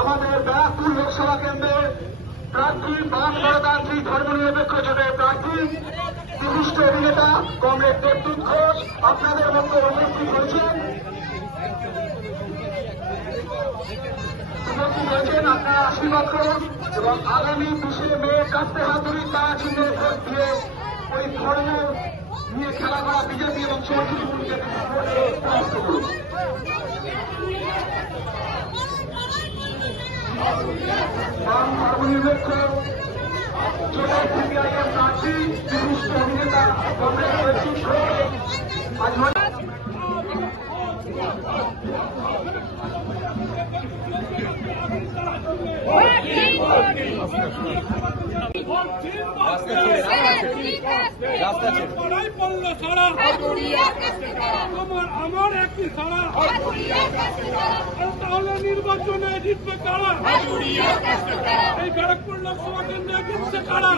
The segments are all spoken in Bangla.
আমাদের ব্যারাকপুর লোকসভা কেন্দ্রের প্রার্থী বাম গণতান্ত্রিক ধর্মনিরপেক্ষ জোটের প্রার্থী বিশিষ্ট অভিনেতা কমরেড দেবদূত ঘোষ আপনাদের মধ্যে উপস্থিত হয়েছেন। আপনারা আশীর্বাদ করুন এবং আগামী 20 মে কাস্তে হাতুড়ি তারা চিহ্নে ভোট দিয়ে ওই ধর্ম নিয়ে খেলা করা বিজেপি এবং চৌধুরীকে পরাস্ত করুন। বাম ধর্মনিরপেক্ষ জোটের সিপিআইএম প্রার্থী বিশিষ্ট অভিনেতা কমরেড দেবদূত ঘোষ আজ আমার একটি ছাড়া তাহলে নির্বাচনে জিতবে কারা? এই ব্যারাকপুর লোকসভা কেন্দ্রে জিতছে কারা?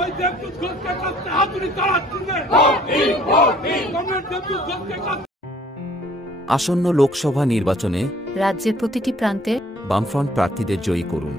ওই দেবদূত ঘোষকে কাছে হাতুড়ি তারা চিনবে। দেবদূত ঘোষকে কাছে আসন্ন লোকসভা নির্বাচনে রাজ্যের প্রতিটি প্রান্তে বামফ্রন্ট প্রার্থীদের জয়ী করুন।